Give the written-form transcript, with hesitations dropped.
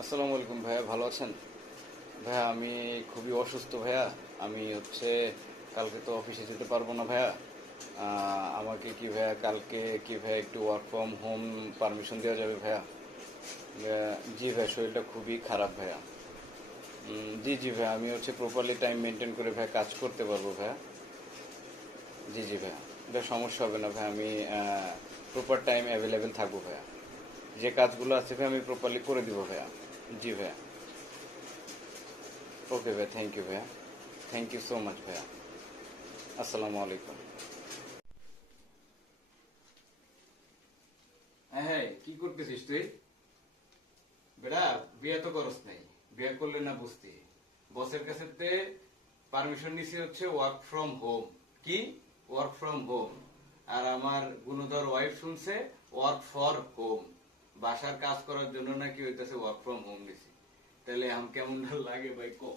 আসসালামু আলাইকুম ভাইয়া, ভালো আছেন? ভাইয়া আমি খুবই অসুস্থ ভাইয়া। আমি কালকে তো অফিসে যেতে পারবো না ভাইয়া। আমাকে কি ভাইয়া কালকে কি ভাইয়া একটু ওয়ার্ক ফ্রম হোম পারমিশন দেওয়া যাবে ভাইয়া? জি ভাইয়া, শরীরটা খুবই খারাপ ভাইয়া। জি জি ভাইয়া, আমি প্রপারলি টাইম মেনটেন করে ভাইয়া কাজ করতে পারবো ভাইয়া। জি জি ভাইয়া, এটা সমস্যা হবে না ভাইয়া। আমি প্রপার টাইম অ্যাভেলেবেল থাকবো ভাইয়া। যে কাজগুলো আছে ভাইয়া আমি প্রপারলি করে দিব ভাইয়া। জি ভাইয়া। ওকে ভাইয়া, থ্যাংক ইউ ভাইয়া। থ্যাংক ইউ সো মাচ ভাইয়া। আসসালামু আলাইকুম। হ্যাঁ, কি করতেছিস তুই? বেটা, বিয়ে তো করস নাই। বিয়ে করলে না বুঝতি। বসের কাছে পারমিশন নিছি ওয়ার্ক ফ্রম হোম। কি ওয়ার্ক ফ্রম হোম? আর আমার গুণধর ওয়াইফ শুনছে ওয়ার্ক ফর হোম। বাসার কাজ করার জন্য নাকি হইতেছে ওয়ার্ক ফ্রম হোম নিছি। তাহলে কেমন লাগে ভাই, কো?